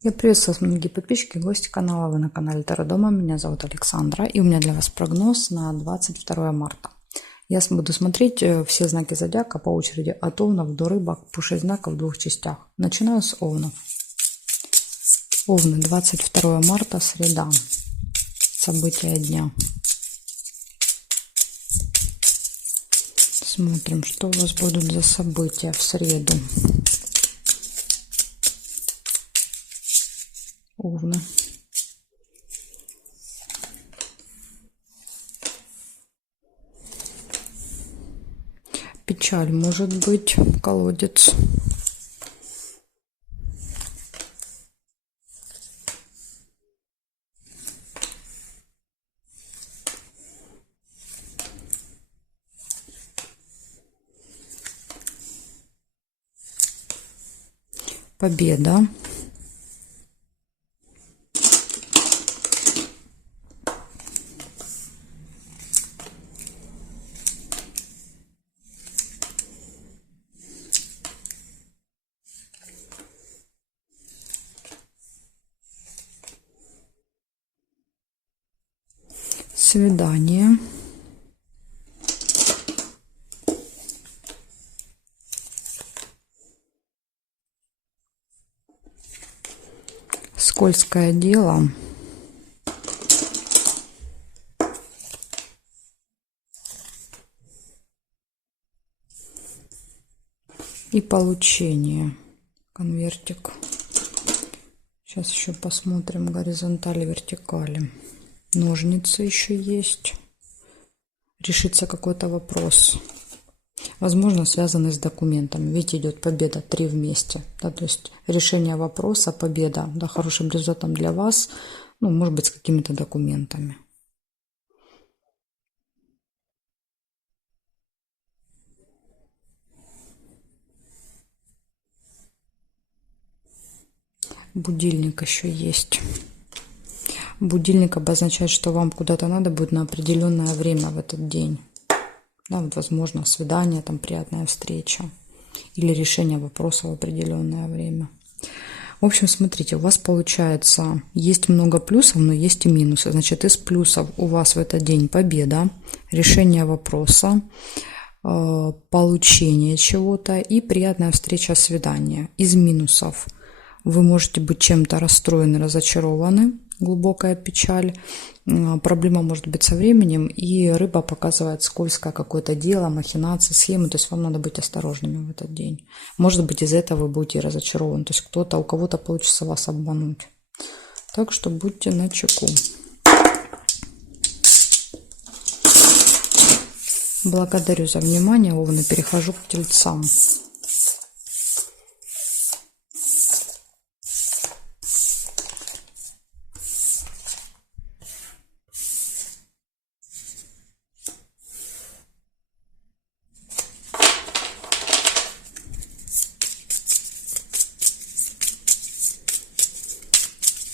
Я приветствую вас, многие подписчики и гости канала. Вы на канале Таро Дома. Меня зовут Александра. И у меня для вас прогноз на 22 марта. Я буду смотреть все знаки зодиака по очереди от овнов до рыбок по 6 знаков в двух частях. Начинаю с овнов. Овны, 22 марта, среда. События дня. Смотрим, что у вас будут за события в среду. Овны. Печаль может быть, колодец. Победа. Свидание. Скользкое дело. И получение. Конвертик. Сейчас еще посмотрим горизонтали, вертикали. Ножницы еще есть. Решится какой-то вопрос. Возможно, связанный с документами. Видите, идет победа, 3 вместе. Да, то есть решение вопроса, победа, да, хорошим результатом для вас. Ну, может быть, с какими-то документами. Будильник еще есть. Будильник обозначает, что вам куда-то надо будет на определенное время в этот день. Да, вот, возможно, свидание, там приятная встреча или решение вопроса в определенное время. В общем, смотрите, у вас получается, есть много плюсов, но есть и минусы. Значит, из плюсов у вас в этот день победа, решение вопроса, получение чего-то и приятная встреча, свидание. Из минусов вы можете быть чем-то расстроены, разочарованы, глубокая печаль, проблема может быть со временем, и рыба показывает скользкое какое-то дело, махинации, схемы, то есть вам надо быть осторожными в этот день. Может быть, из-за этого вы будете разочарованы, то есть у кого-то получится вас обмануть. Так что будьте начеку. Благодарю за внимание, овны. Перехожу к тельцам.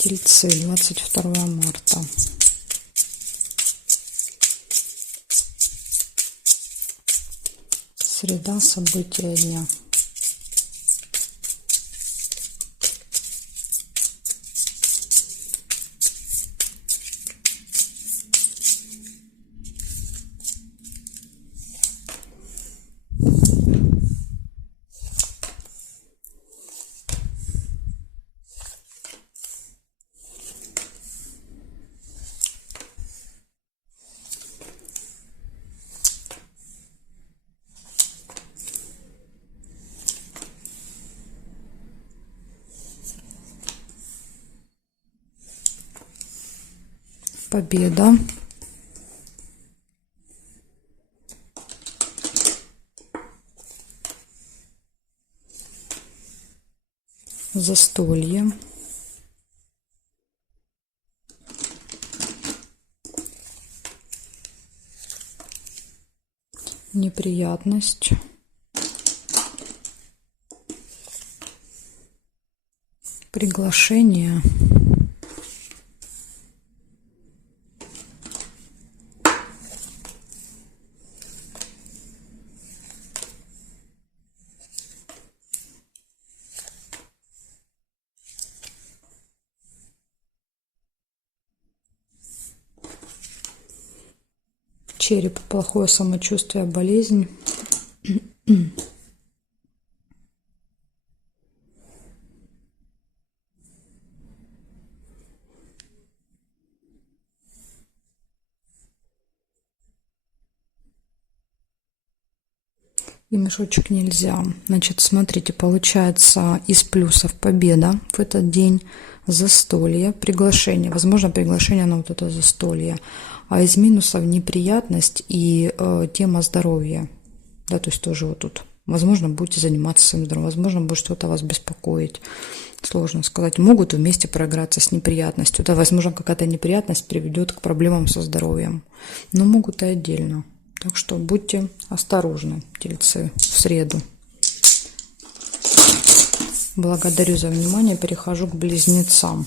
Тельцы, 22 марта. Среда, события дня. Победа. Застолье. Неприятность. Приглашение. череп, плохое самочувствие, болезнь. И мешочек нельзя. Значит, смотрите, получается из плюсов победа в этот день, застолье, приглашение, возможно, приглашение на вот это застолье, а из минусов неприятность и тема здоровья. Да, то есть тоже вот тут. Возможно, будете заниматься своим здоровьем, возможно, будет что-то вас беспокоить. Сложно сказать. Могут вместе проиграться с неприятностью. Да, возможно, какая-то неприятность приведет к проблемам со здоровьем. Но могут и отдельно. Так что будьте осторожны, тельцы, в среду. Благодарю за внимание. Перехожу к близнецам.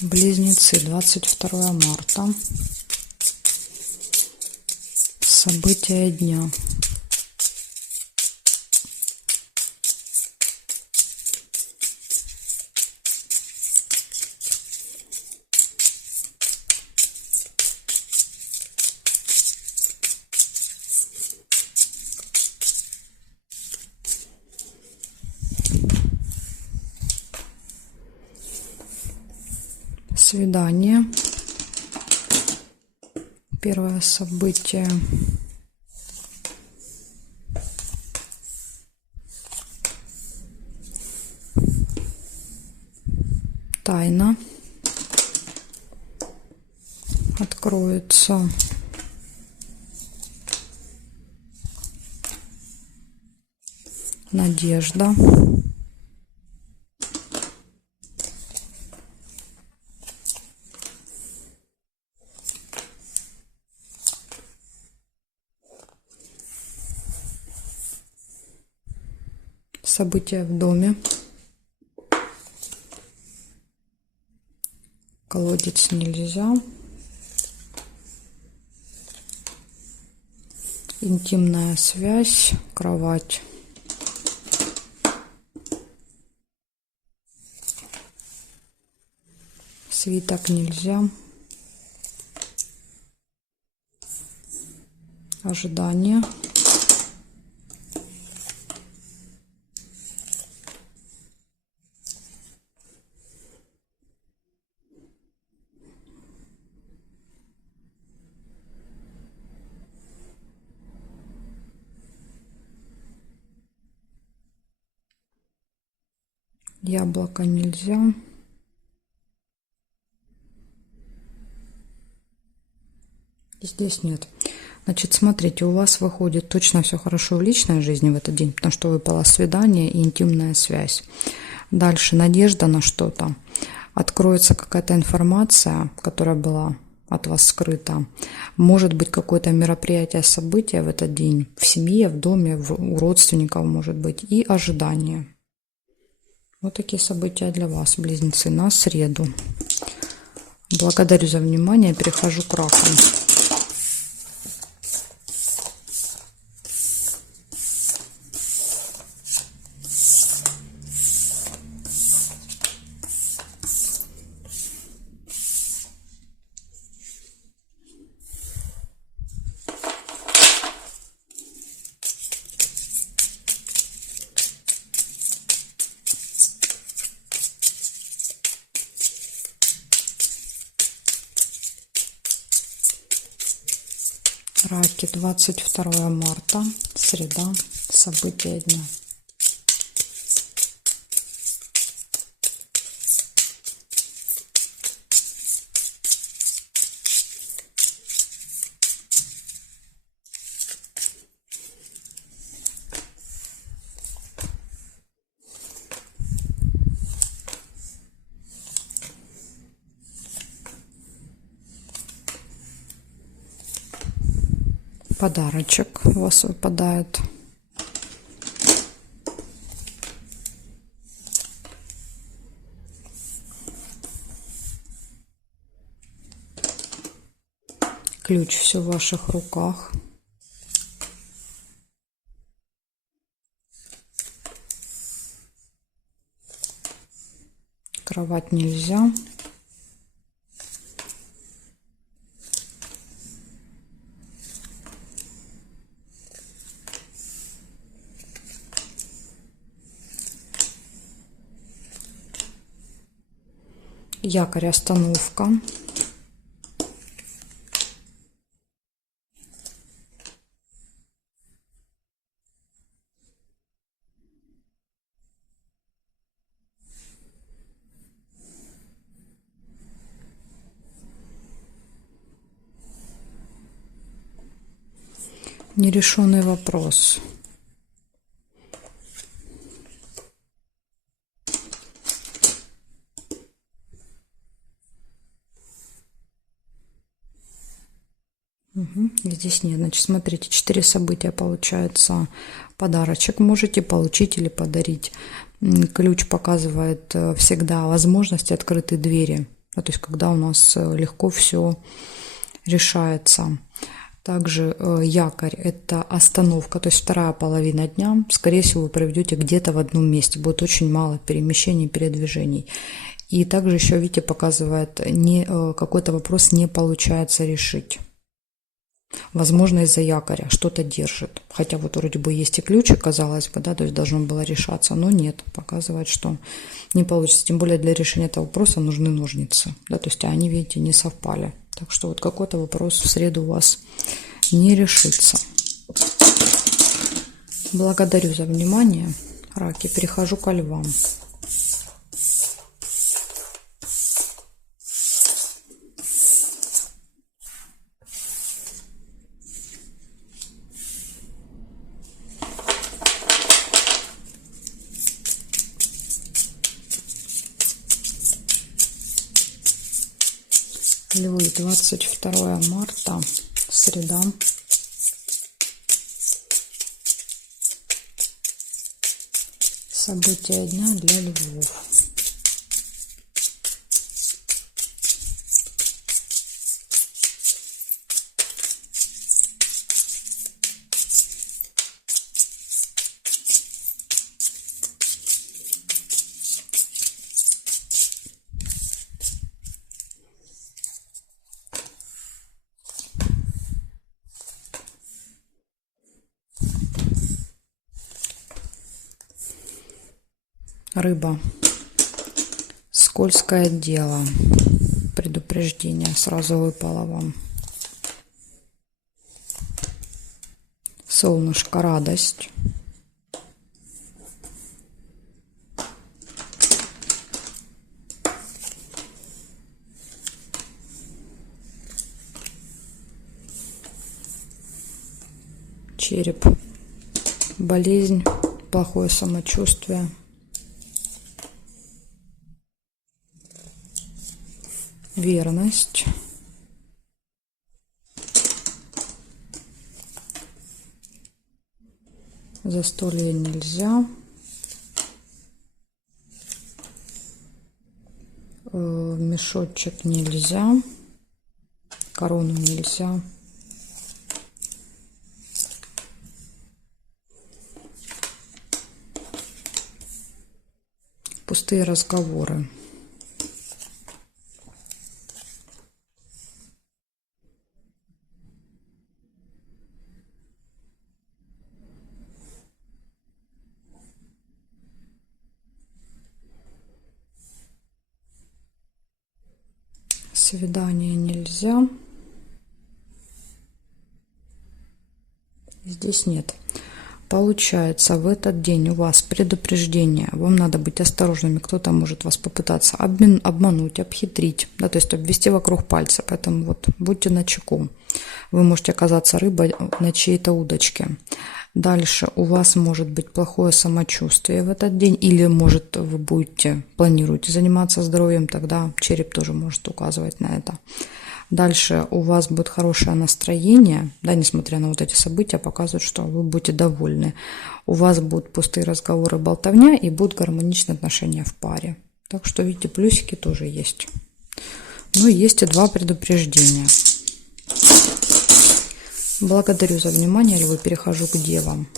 Близнецы, 22 марта. События дня. Свидание. Первое событие. Тайна откроется. Надежда. События в доме. Колодец нельзя. Интимная связь. Кровать. Свиток нельзя. Ожидание. Яблоко нельзя. Здесь нет. Значит, смотрите, у вас выходит точно все хорошо в личной жизни в этот день, потому что выпало свидание и интимная связь. Дальше надежда на что-то. Откроется какая-то информация, которая была от вас скрыта. Может быть, какое-то мероприятие, событие в этот день. В семье, в доме, у родственников, может быть. И ожидание. Вот такие события для вас, близнецы, на среду. Благодарю за внимание. Перехожу к ракам. Раки, 22 марта, среда, события дня. Подарочек у вас выпадает. Ключ все в ваших руках. Кровать нельзя. Якорь, остановка. Нерешенный вопрос. Здесь нет. Значит, смотрите, 4 события получается. Подарочек можете получить или подарить. Ключ показывает всегда возможности открытой двери. То есть, когда у нас легко все решается. Также якорь – это остановка, то есть вторая половина дня. Скорее всего, вы проведете где-то в одном месте. Будет очень мало перемещений, передвижений. И также еще, видите, показывает, какой-то вопрос не получается решить. Возможно, из-за якоря что-то держит. Хотя вот вроде бы есть и ключик, казалось бы, да, то есть должно было решаться, но нет, показывает, что не получится. Тем более для решения этого вопроса нужны ножницы, да, то есть они, видите, не совпали. Так что вот какой-то вопрос в среду у вас не решится. Благодарю за внимание, раки. Перехожу ко львам. Львы, 22 марта, среда. События дня для львов. Рыба. Скользкое дело. Предупреждение сразу выпало вам. Солнышко, радость. Череп. Болезнь, плохое самочувствие. Верность. Застолье нельзя. Мешочек нельзя. Корону нельзя. Пустые разговоры. Свидание нельзя. Здесь нет. Получается, в этот день у вас предупреждение. Вам надо быть осторожными. Кто-то может вас попытаться обмануть, обхитрить, да, то есть обвести вокруг пальца. Поэтому вот будьте начеку. Вы можете оказаться рыбой на чьей-то удочке. Дальше у вас может быть плохое самочувствие в этот день. Или, может, вы планируете заниматься здоровьем, тогда череп тоже может указывать на это. Дальше у вас будет хорошее настроение, да, несмотря на вот эти события, показывают, что вы будете довольны. У вас будут пустые разговоры, болтовня и будут гармоничные отношения в паре. Так что, видите, плюсики тоже есть. Ну, есть и 2 предупреждения. Благодарю за внимание, львы. Перехожу к девам.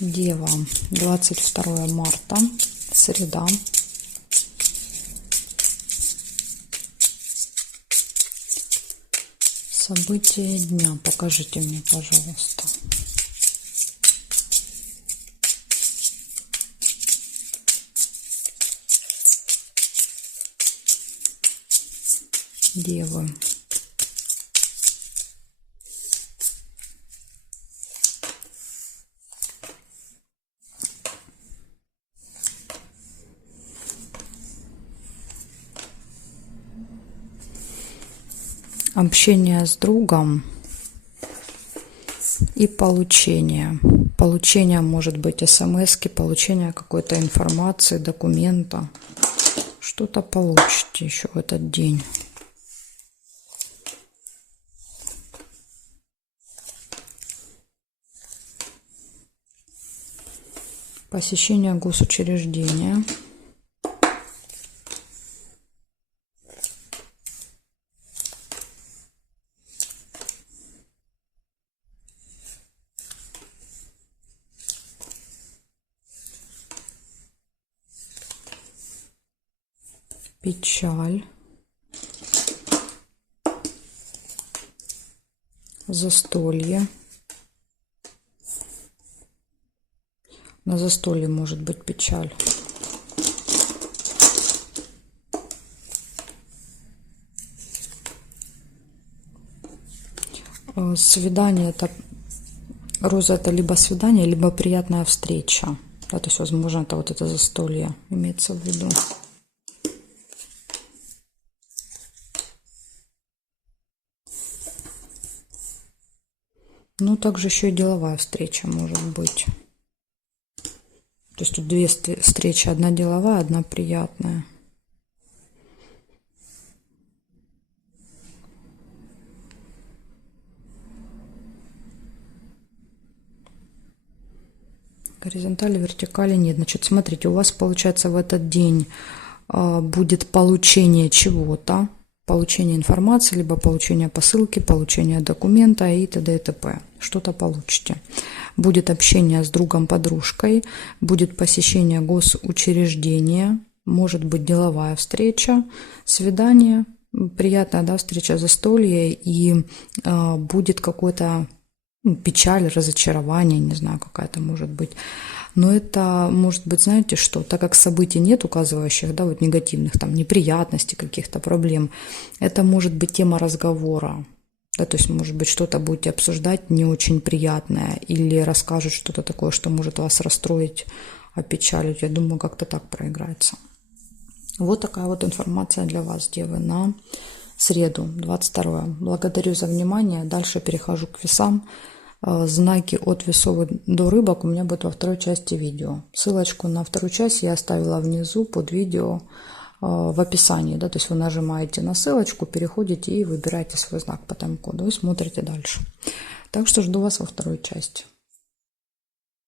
Дева, 22 марта, среда. События дня. Покажите мне, пожалуйста. Девы. Общение с другом и получение. Получение может быть смс-ки, получение какой-то информации, документа. Что-то получите еще в этот день. Посещение госучреждения. Печаль. Застолье. На застолье может быть печаль. Свидание это роза, это либо свидание, либо приятная встреча. Да, то есть, возможно, это вот это застолье имеется в виду. Ну, также еще и деловая встреча может быть. То есть тут две встречи. Одна деловая, одна приятная. Горизонтали, вертикали нет. Значит, смотрите, у вас получается в этот день будет получение чего-то. Получение информации, либо получение посылки, получение документа и т.д. и т.п. Что-то получите. Будет общение с другом, подружкой, будет посещение госучреждения, может быть деловая встреча, свидание, приятная, да, встреча, застолье, и будет какой-то печаль, разочарование, не знаю, какая-то может быть. Но это может быть, знаете что, так как событий нет, указывающих, да, вот негативных, там, неприятностей, каких-то проблем, это может быть тема разговора. Да, то есть, может быть, что-то будете обсуждать не очень приятное или расскажут что-то такое, что может вас расстроить, опечалить. Я думаю, как-то так проиграется. Вот такая вот информация для вас, девы, на среду, 22. Благодарю за внимание. Дальше перехожу к весам. Знаки от весов до рыбок у меня будет во второй части видео. Ссылочку на вторую часть я оставила внизу под видео в описании. Да, то есть вы нажимаете на ссылочку, переходите и выбираете свой знак по тайм-коду и смотрите дальше. Так что жду вас во второй части.